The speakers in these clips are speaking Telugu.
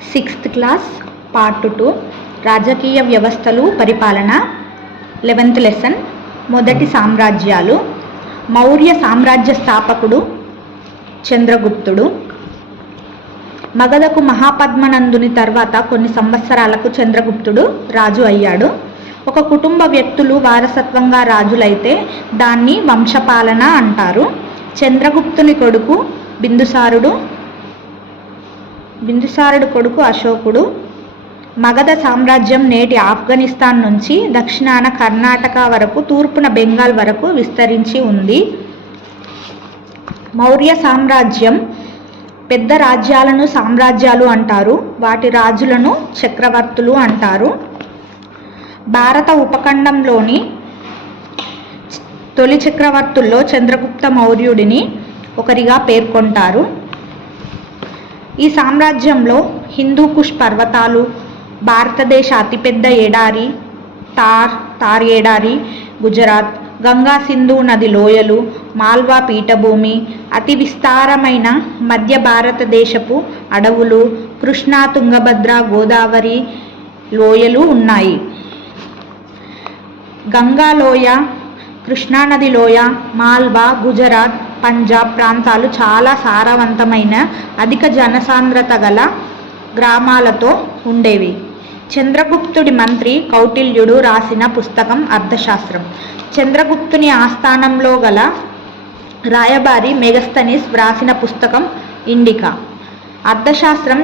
సిక్స్త్ క్లాస్ పార్ట్ 2 రాజకీయ వ్యవస్థలు పరిపాలన 11th లెసన్ మొదటి సామ్రాజ్యాలు. మౌర్య సామ్రాజ్య స్థాపకుడు చంద్రగుప్తుడు. మగధకు మహాపద్మనందుని తర్వాత కొన్ని సంవత్సరాలకు చంద్రగుప్తుడు రాజు అయ్యాడు. ఒక కుటుంబ వ్యక్తులు వారసత్వంగా రాజులైతే దాన్ని వంశపాలన అంటారు. చంద్రగుప్తుని కొడుకు బిందుసారుడు కొడుకు అశోకుడు. మగధ సామ్రాజ్యం నేటి ఆఫ్ఘనిస్తాన్ నుంచి దక్షిణాన కర్ణాటక వరకు, తూర్పున బెంగాల్ వరకు విస్తరించి ఉంది. మౌర్య సామ్రాజ్యం పెద్ద రాజ్యాలను సామ్రాజ్యాలు అంటారు. వాటి రాజులను చక్రవర్తులు అంటారు. భారత ఉపఖండంలోని తొలి చక్రవర్తుల్లో చంద్రగుప్త మౌర్యుడిని ఒకరిగా పేర్కొంటారు. ఈ సామ్రాజ్యంలో హిందూకుష్ పర్వతాలు, భారతదేశ అతిపెద్ద ఎడారి తార్ ఎడారి, గుజరాత్, గంగా సింధు నది లోయలు, మాల్వా పీఠభూమి, అతి విస్తారమైన మధ్య భారతదేశపు అడవులు, కృష్ణా, తుంగభద్ర, గోదావరి లోయలు ఉన్నాయి. గంగా లోయ, కృష్ణానది లోయ, మాల్వా, గుజరాత్, పంజాబ్ ప్రాంతాలు చాలా సారవంతమైన అధిక జనసాంద్రత గల గ్రామాలతో ఉండేవి. చంద్రగుప్తుడి మంత్రి కౌటిల్యుడు రాసిన పుస్తకం అర్థశాస్త్రం. చంద్రగుప్తుని ఆస్థానంలో గల రాయబారి మెగస్తనీస్ వ్రాసిన పుస్తకం ఇండికా. అర్థశాస్త్రం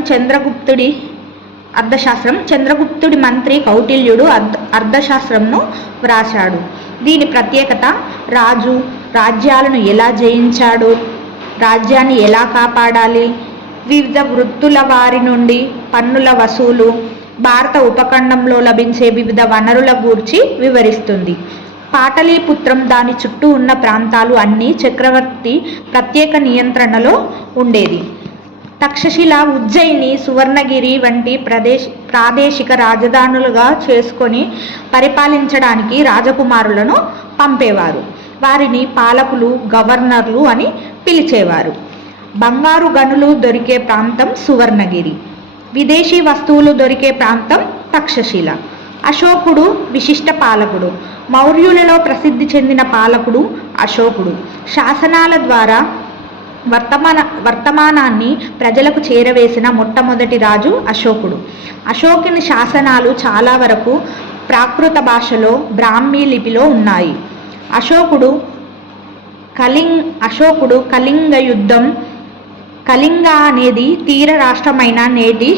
చంద్రగుప్తుడి మంత్రి కౌటిల్యుడు అర్థశాస్త్రంను వ్రాశాడు. దీని ప్రత్యేకత రాజు రాజ్యాలను ఎలా జయించాడు, రాజ్యాన్ని ఎలా కాపాడాలి, వివిధ వృత్తుల వారి నుండి పన్నుల వసూలు, భారత ఉపఖండంలో లభించే వివిధ వనరుల గూర్చి వివరిస్తుంది. పాటలీపుత్రం, దాని చుట్టూ ఉన్న ప్రాంతాలు అన్నీ చక్రవర్తి ప్రత్యేక నియంత్రణలో ఉండేది. తక్షశిల, ఉజ్జయిని, సువర్ణగిరి వంటి ప్రాదేశిక రాజధానులుగా చేసుకొని పరిపాలించడానికి రాజకుమారులను పంపేవారు. వారిని పాలకులు, గవర్నర్లు అని పిలిచేవారు. బంగారు గనులు దొరికే ప్రాంతం సువర్ణగిరి, విదేశీ వస్తువులు దొరికే ప్రాంతం తక్షశిల. అశోకుడు విశిష్ట పాలకుడు. మౌర్యులలో ప్రసిద్ధి చెందిన పాలకుడు అశోకుడు. శాసనాల ద్వారా వర్తమానాన్ని ప్రజలకు చేరవేసిన మొట్టమొదటి రాజు అశోకుడు. అశోకుని శాసనాలు చాలా వరకు ప్రాకృత భాషలో, బ్రాహ్మీ లిపిలో ఉన్నాయి. అశోకుడు కళింగ యుద్ధం. కళింగ అనేది తీర రాష్ట్రమైన నేటి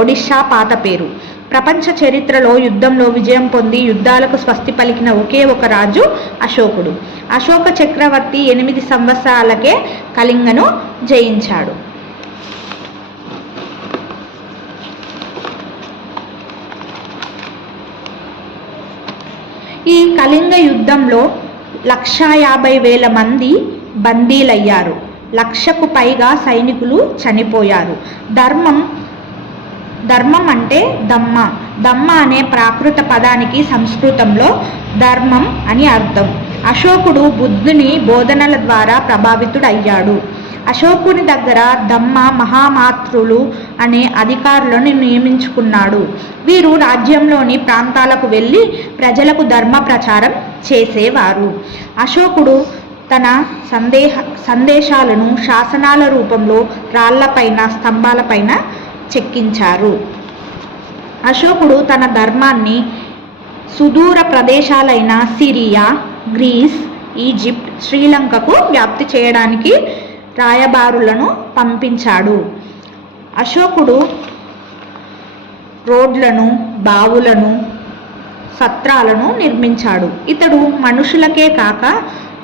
ఒడిషా పాత పేరు. ప్రపంచ చరిత్రలో యుద్ధంలో విజయం పొంది యుద్ధాలకు స్వస్తి పలికిన ఒకే ఒక రాజు అశోకుడు. అశోక చక్రవర్తి 8 సంవత్సరాలకే కళింగను జయించాడు. ఈ కళింగ యుద్ధంలో 150,000 మంది బందీలయ్యారు. 1,00,000కు పైగా సైనికులు చనిపోయారు. ధర్మం అంటే దమ్మ. దమ్మ అనే ప్రాకృత పదానికి సంస్కృతంలో ధర్మం అని అర్థం. అశోకుడు బుద్ధుని బోధనల ద్వారా ప్రభావితుడయ్యాడు. అశోకుని దగ్గర దమ్మ మహామాత్రులు అనే అధికారులను నియమించుకున్నాడు. వీరు రాజ్యంలోని ప్రాంతాలకు వెళ్ళి ప్రజలకు ధర్మ ప్రచారం చేసేవారు. అశోకుడు తన సందేశాలను శాసనాల రూపంలో రాళ్లపైన, స్తంభాలపైన చెక్కించారు. అశోకుడు తన ధర్మాన్ని సుదూర ప్రదేశాలైన సిరియా, గ్రీస్, ఈజిప్ట్, శ్రీలంకకు వ్యాప్తి చేయడానికి రాయబారులను పంపించాడు. అశోకుడు రోడ్లను, బావులను, సత్రాలను నిర్మించాడు. ఇతడు మనుషులకే కాక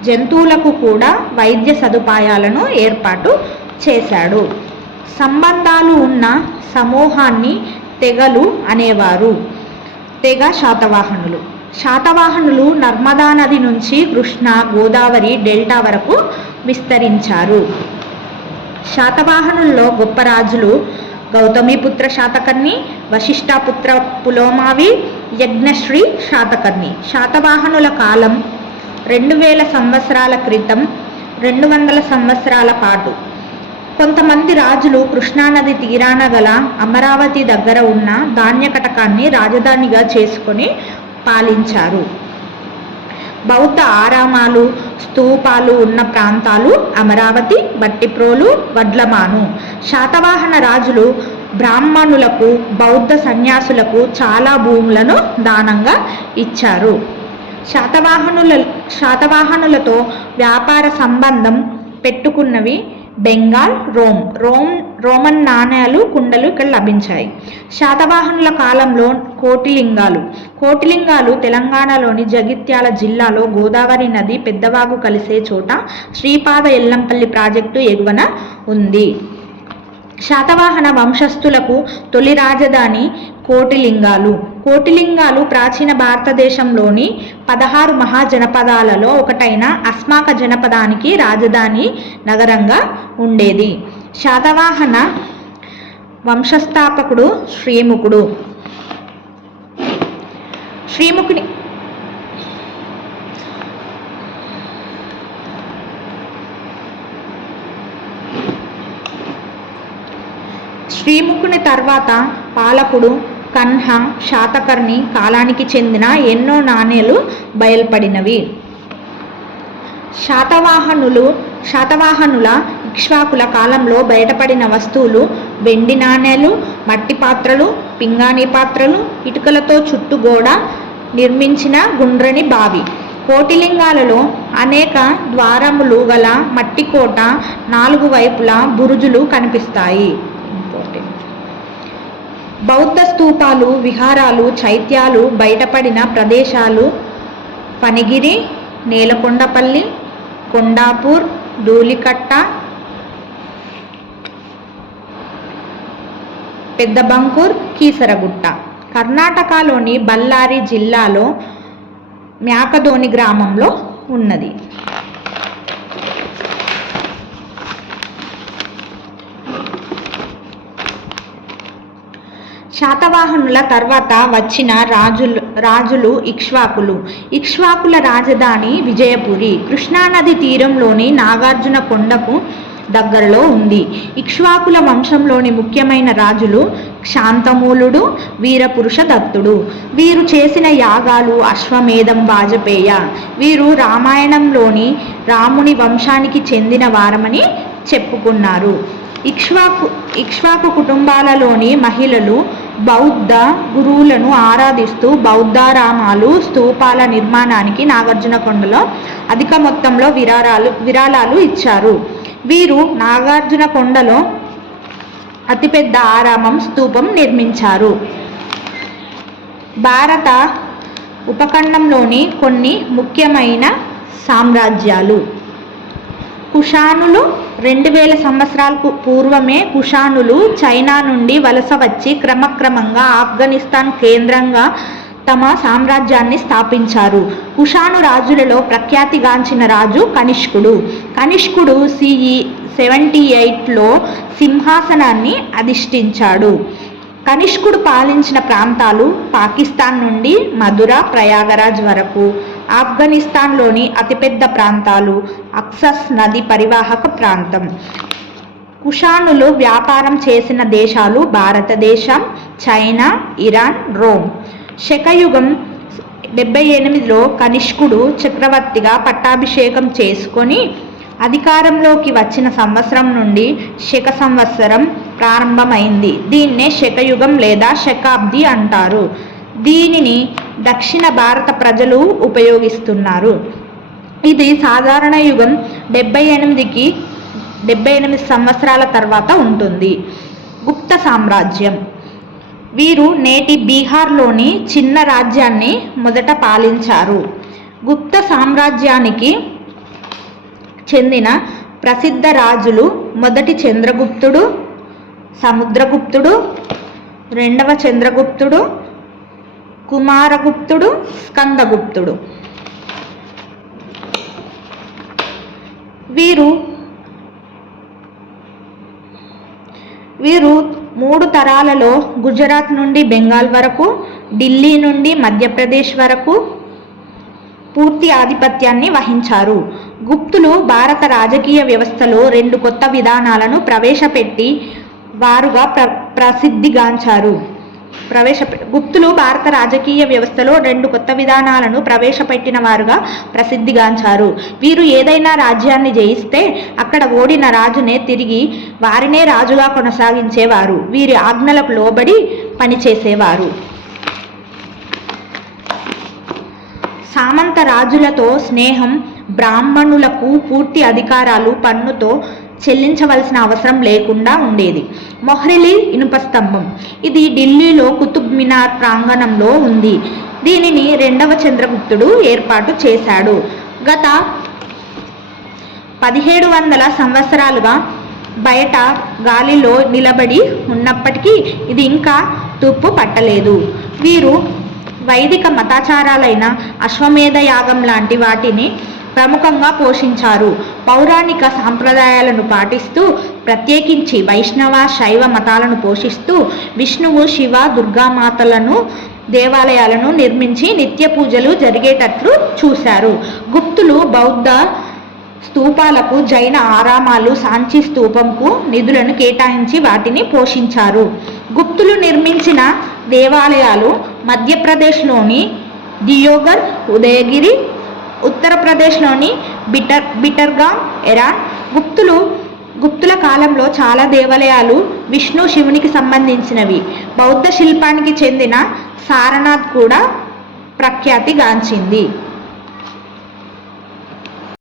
జంతువులకు కూడా వైద్య సదుపాయాలను ఏర్పాటు చేశాడు. సంబంధాలు ఉన్న సమూహాన్ని తెగలు అనేవారు. తెగ శాతవాహనులు. శాతవాహనులు నర్మదా నది నుంచి కృష్ణా, గోదావరి డెల్టా వరకు విస్తరించారు. శాతవాహనుల్లో గొప్ప రాజులు గౌతమిపుత్ర శాతకర్ణి, వశిష్ఠపుత్ర పులోమావి, యజ్ఞశ్రీ శాతకర్ణి. శాతవాహనుల కాలం 2000 సంవత్సరాల క్రితం 200 సంవత్సరాల పాటు. కొంతమంది రాజులు కృష్ణానది తీరాన గల అమరావతి దగ్గర ఉన్న ధాన్య కటకాన్ని రాజధానిగా చేసుకొని పాలించారు. బౌద్ధ ఆరామాలు, స్తూపాలు ఉన్న ప్రాంతాలు అమరావతి, భట్టిప్రోలు, వడ్లమాను. శాతవాహన రాజులు బ్రాహ్మణులకు, బౌద్ధ సన్యాసులకు చాలా భూములను దానంగా ఇచ్చారు. శాతవాహనులతో వ్యాపార సంబంధం పెట్టుకున్నవి బెంగాల్, రోమన్ నాణేలు, కుండలు ఇక్కడ లభించాయి. శాతవాహనుల కాలంలో కోటిలింగాలు తెలంగాణలోని జగిత్యాల జిల్లాలో గోదావరి నది పెద్దవాగు కలిసే చోట శ్రీపాద ఎల్లంపల్లి ప్రాజెక్టు ఎగువన ఉంది. శాతవాహన వంశస్థులకు తొలి రాజధాని కోటిలింగాలు ప్రాచీన భారతదేశంలోని 16 మహాజనపదాలలో ఒకటైన అస్మాక జనపదానికి రాజధాని నగరంగా ఉండేది. శాతవాహన వంశస్థాపకుడు శ్రీముఖుని తర్వాత పాలకుడు కన్హ, శాతకర్ణి కాలానికి చెందిన ఎన్నో నాణేలు బయల్పడినవి. శాతవాహనుల ఇక్ష్వాకుల కాలంలో బయటపడిన వస్తువులు వెండి నాణేలు, మట్టి పాత్రలు, పింగాణీ పాత్రలు, ఇటుకలతో చుట్టుగోడ నిర్మించిన గుండ్రని బావి. కోటిలింగాలలో అనేక ద్వారములు గల మట్టి కోట, 4 వైపులా బురుజులు కనిపిస్తాయి. బౌద్ధ స్తూపాలు, విహారాలు, చైత్యాలు బయటపడిన ప్రదేశాలు ఫణిగిరి, నేలకొండపల్లి, కొండాపూర్, ధూళికట్ట, పెద్దబంకూర్, కీసరగుట్ట. కర్ణాటకలోని బళ్ళారి జిల్లాలో మ్యాకదోని గ్రామంలో ఉన్నది. శాతవాహనుల తర్వాత వచ్చిన రాజులు ఇక్ష్వాకుల రాజధాని విజయపురి కృష్ణానది తీరంలోని నాగార్జున కొండకు దగ్గరలో ఉంది. ఇక్ష్వాకుల వంశంలోని ముఖ్యమైన రాజులు శాంతమూలుడు, వీరపురుష దత్తుడు. వీరు చేసిన యాగాలు అశ్వమేధం, వాజపేయ. వీరు రామాయణంలోని రాముని వంశానికి చెందిన వారమని చెప్పుకున్నారు. ఇక్ష్వాకు కుటుంబాలలోని మహిళలు బౌద్ధ గురువులను ఆరాధిస్తూ బౌద్ధారామాలు, స్తూపాల నిర్మాణానికి నాగార్జునకొండలో అధిక మొత్తంలో విరాళాలు ఇచ్చారు. వీరు నాగార్జునకొండలో అతిపెద్ద ఆరామం, స్తూపం నిర్మించారు. భారత ఉపఖండంలోని కొన్ని ముఖ్యమైన సామ్రాజ్యాలు. కుషానులు 2000 సంవత్సరాలకు పూర్వమే కుషానులు చైనా నుండి వలస వచ్చి క్రమక్రమంగా ఆఫ్ఘనిస్తాన్ కేంద్రంగా తమ సామ్రాజ్యాన్ని స్థాపించారు. కుషాను రాజులలో ప్రఖ్యాతిగాంచిన రాజు కనిష్కుడు CE 78లో సింహాసనాన్ని అధిష్ఠించాడు. కనిష్కుడు పాలించిన ప్రాంతాలు పాకిస్తాన్ నుండి మధుర, ప్రయాగరాజ్ వరకు, ఆఫ్ఘనిస్తాన్లోని అతిపెద్ద ప్రాంతాలు అక్సస్ నది పరివాహక ప్రాంతం. కుషానులు వ్యాపారం చేసిన దేశాలు భారతదేశం, చైనా, ఇరాన్, రోమ్. శకయుగం 78లో కనిష్కుడు చక్రవర్తిగా పట్టాభిషేకం చేసుకొని అధికారంలోకి వచ్చిన సంవత్సరం నుండి శక సంవత్సరం ప్రారంభమైంది. దీన్నే శకయుగం లేదా శకాబ్ది అంటారు. దీనిని దక్షిణ భారత ప్రజలు ఉపయోగిస్తున్నారు. ఇది సాధారణ యుగం 78 సంవత్సరాల తర్వాత ఉంటుంది. గుప్త సామ్రాజ్యం. వీరు నేటి బీహార్లోని చిన్న రాజ్యాన్ని మొదట పాలించారు. గుప్త సామ్రాజ్యానికి చెందిన ప్రసిద్ధ రాజులు మొదటి చంద్రగుప్తుడు, సముద్రగుప్తుడు, రెండవ చంద్రగుప్తుడు, కుమారగుప్తుడు, స్కందగుప్తుడు. వీరు 3 తరాలలో గుజరాత్ నుండి బెంగాల్ వరకు, ఢిల్లీ నుండి మధ్యప్రదేశ్ వరకు పూర్తి ఆధిపత్యాన్ని వహించారు. గుప్తులు భారత రాజకీయ వ్యవస్థలో 2 కొత్త విధానాలను ప్రవేశపెట్టి వారుగా ప్రసిద్ధిగాంచారు. గుప్తులు భారత రాజకీయ వ్యవస్థలో 2 కొత్త విధానాలను ప్రవేశపెట్టిన వారుగా ప్రసిద్ధిగాంచారు. వీరు ఏదైనా రాజ్యాన్ని జయిస్తే అక్కడ ఓడిన రాజునే తిరిగి వారినే రాజుగా కొనసాగించేవారు. వీరి ఆజ్ఞలకు లోబడి పనిచేసేవారు. సామంత రాజులతో స్నేహం. బ్రాహ్మణులకు పూర్తి అధికారాలు పన్నుతో చెల్లించవలసిన అవసరం లేకుండా ఉండేది. మొహ్రిలీ ఇనుప స్తంభం. ఇది ఢిల్లీలో కుతుబ్ మినార్ ప్రాంగణంలో ఉంది. దీనిని 2వ చంద్రగుప్తుడు ఏర్పాటు చేశాడు. గత 1700 సంవత్సరాలుగా బయట గాలిలో నిలబడి ఉన్నప్పటికీ ఇది ఇంకా తుప్పు పట్టలేదు. వీరు వైదిక మతాచారాలైన అశ్వమేధ యాగం లాంటి వాటిని ప్రముఖంగా పోషించారు. పౌరాణిక సాంప్రదాయాలను పాటిస్తూ, ప్రత్యేకించి వైష్ణవ, శైవ మతాలను పోషిస్తూ విష్ణువు, శివ, దుర్గామాతలను దేవాలయాలను నిర్మించి నిత్య పూజలు జరిగేటట్లు చూశారు. గుప్తులు బౌద్ధ స్తూపాలకు, జైన ఆరామాలు, సాంచి స్తూపంకు నిధులను కేటాయించి వాటిని పోషించారు. గుప్తులు నిర్మించిన దేవాలయాలు మధ్యప్రదేశ్లోని దియోగర్, ఉదయగిరి, ఉత్తరప్రదేశ్లోని బిటర్గాం, ఇరాన్. గుప్తుల కాలంలో చాలా దేవాలయాలు విష్ణు, శివునికి సంబంధించినవి. బౌద్ధ శిల్పానికి చెందిన సారనాథ్ కూడా ప్రఖ్యాతిగాంచింది.